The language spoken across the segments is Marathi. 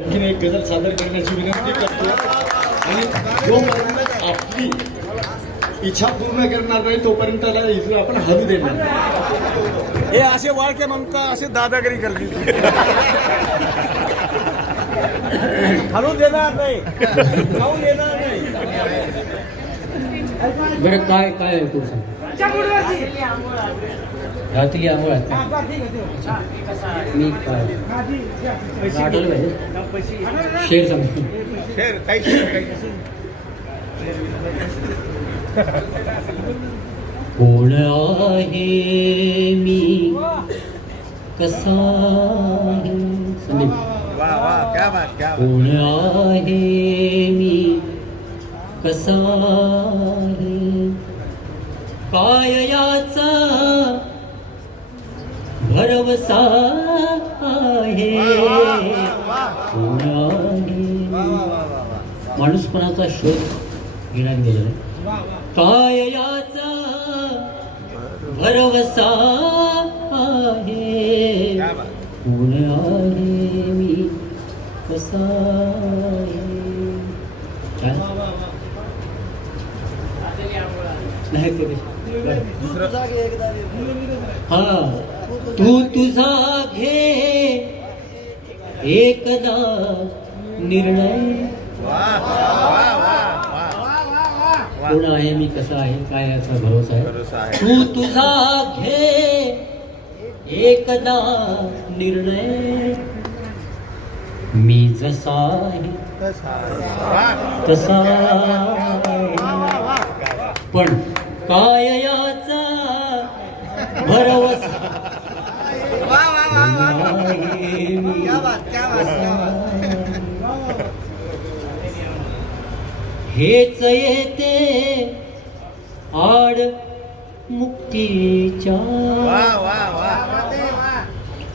आणखीन एक गजल सादर करण्याची विनंती करतो आणि जोपर्यंत आपली इच्छा पूर्ण करणार नाही तोपर्यंत त्याला इथून आपण हलू देणार नाही. हे असे वाळके म्हणता असे दादागिरी करतील. हलू देणार नाही, खाऊ देणार नाही. बरं काय काय आहे तू सांग. रात्री आंघोळ आहे का? मी काय आठवलं पाहिजे शेर सांगतो. शेर काही शेर कोण आहे मी कसा आहे समीर. वाह वाह क्या बात क्या बात. कोण आहे मी कसा आहे काय याचा भरवसा आहे. कोण आहे माणूसपणाचा शोध घेण्यात गेलेला आहे. काय याचा भरवसा आहे. कोण आहे मी कसा आहे. नाही करू हा तू तुझा घे एकदा निर्णय. कोण आहे मी कसा आहे काय याचा भरोसा आहे. तू तुझा घे एकदा निर्णय. मी जसा आहे तसा पण काय याचा भरवसा हेच येते आड मुक्तीच्या.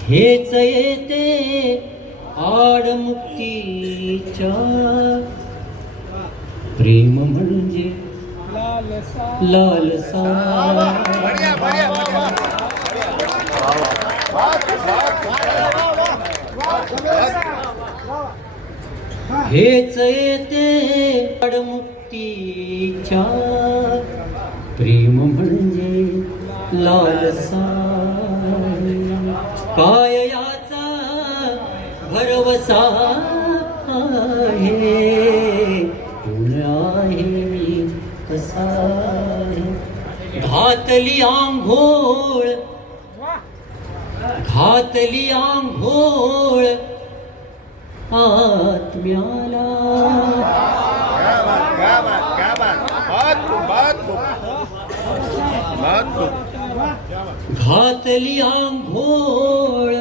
हेच येते आड मुक्तीच्या. प्रेम म्हणजे लालसा. हेच येते आड मुक्तीच्या. प्रेम म्हणजे लालसा. काय याचा भरवसा आहे. कोण आहे मी कसा आहे. घातली आंघोळ घातली आंघोळ आत्म्याला. घातली आंघोळ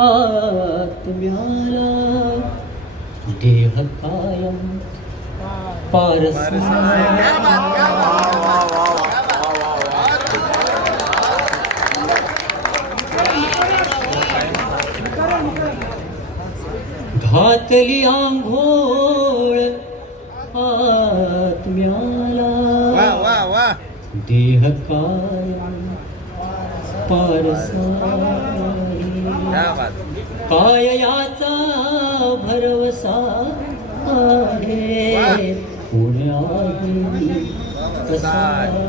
आत्म्याला. देह कायम पारसा. घातली आंघोळ आत्म्याला. देह कायम पारसा. काय याचा भरवसा आहे. कोण आहे मी कसा आहे.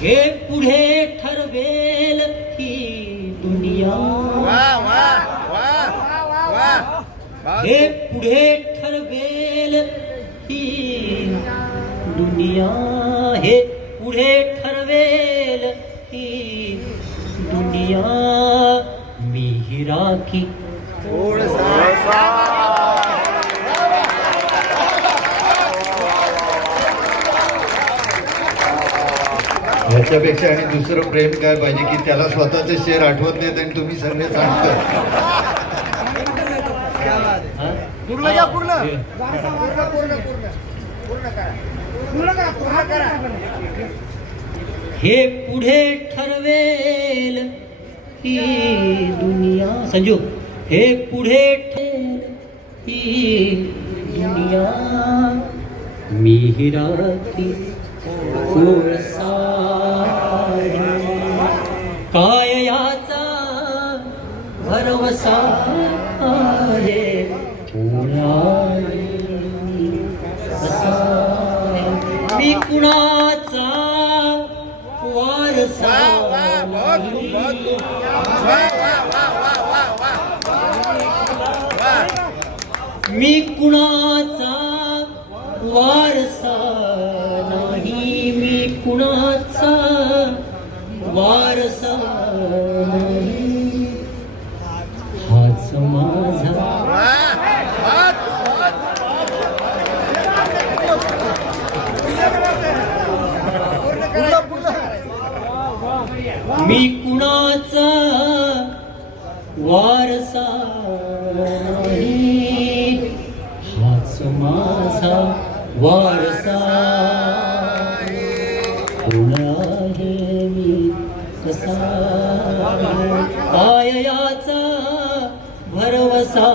हे पुढे ठरवेल ही दुनिया. हे पुढे ठरवेल ही दुनिया. हे पुढे ठरवेल ही दुनिया. मी ही राखी याच्यापेक्षा आणि दुसरं प्रेम काय पाहिजे की त्याला स्वतःचे शेर आठवत नाहीत आणि तुम्ही सगळे सांगता. हे पुढे ठरवेल ही दुनिया. संजू हे पुढे ठरवेल ही दुनिया. मी ही राखी कोळसा. काय याचा भरवसा आहे. कोण आहे मी कसा आहे? मी कुणाचा वारसा मी कुणाचा वारसा नाही, मी कुणाचा वारसा नाही, हाच माझा मी कुणाचा वारसा नाही, हाच माझा वारसा कोण आहे मी कसा काय याचा भरवसा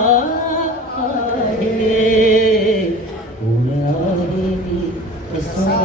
आहे कोण आहे मी कसा